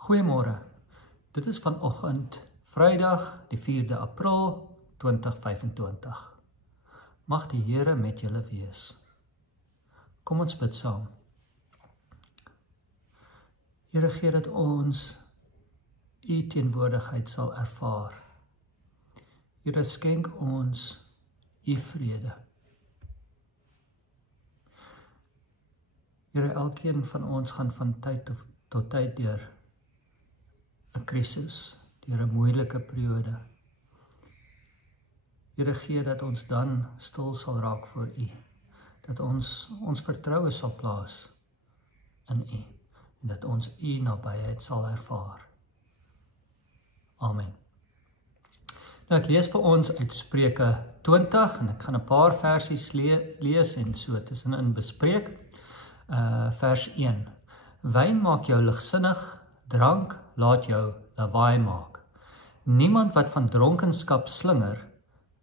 Goeiemôre, dit is vanoggend, Vrydag die 4de April 2025. Mag die Here met julle wees. Kom ons bid saam. Here, gee dat ons U teenwoordigheid sal ervaar. Here, skenk ons U vrede. Here, elkeen van ons gaan van tyd tot tyd deur 'n krisis, deur 'n moeilike periode. Here, gee dat ons dan stil sal raak voor U, dat ons vertroue sal plaas in U, en dat ons U nabyheid sal ervaar. Amen. Nou, ek lees vir ons uit Spreuke 20, en ek gaan 'n paar versies lees en so tussenin bespreek. Vers 1. Wyn maak jou ligsinnig, drank laat jou lawaai maak. Niemand wat van dronkenskap slinger,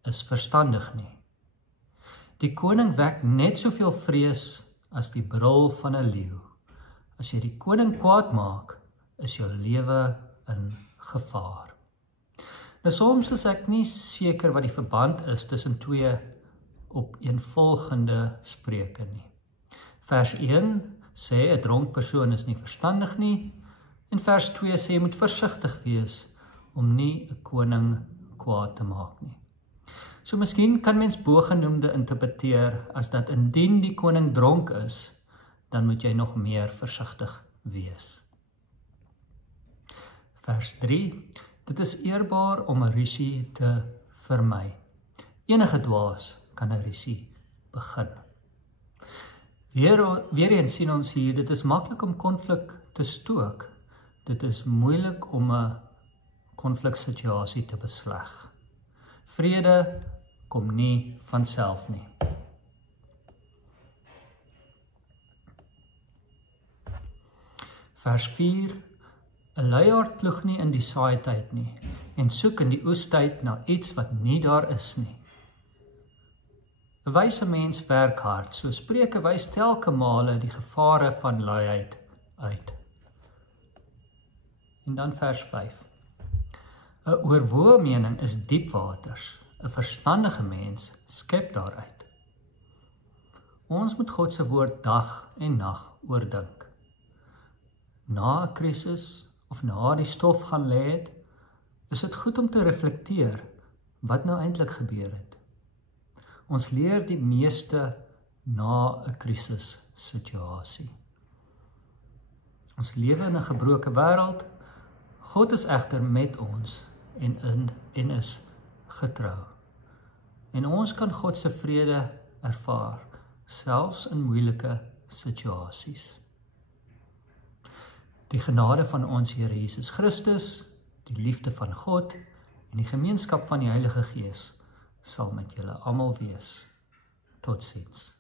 is verstandig nie. Die koning wek net soveel vrees as die brul van 'n leeu. As jy die koning kwaad maak, is jou lewe in gevaar. Nou, soms is ek nie seker wat die verband is tussen twee opeenvolgende spreuke nie. Vers 1 sê 'n dronk persoon is nie verstandig nie, en vers 2 sê jy moet versigtig wees om nie 'n koning kwaad te maak nie. So miskien kan mens bogenoemde interpreteer as dat indien die koning dronk is, dan moet jy nog meer versigtig wees. Vers 3, dit is eerbaar om 'n rusie te vermy. Enige dwaas kan 'n rusie begin. Weer eens sien ons hier, dit is maklik om konflik te stook. Dit is moeilik om 'n konfliksituasie te besleg. Vrede kom nie van self nie. Vers 4, 'n luiaard ploeg nie in die saaityd nie, en soek in die oestyd na iets wat nie daar is nie. 'n Wyse mens werk hard, so Spreuke wys telke male die gevare van luiheid uit. En dan vers 5. 'n oorwoë mening is diep waters, 'n verstandige mens skep daaruit. Ons moet God se woord dag en nag oordink. Na 'n krisis of na die stof gaan lê het, is dit goed om te reflekteer wat nou eintlik gebeur het. Ons leer die meeste na 'n krisis situasie. Ons lewe in 'n gebroke wêreld. God is egter met ons en is getrou. En ons kan God se vrede ervaar, selfs in moeilike situasies. Die genade van ons Here Jesus Christus, die liefde van God en die gemeenskap van die Heilige Gees sal met julle almal wees. Totsiens.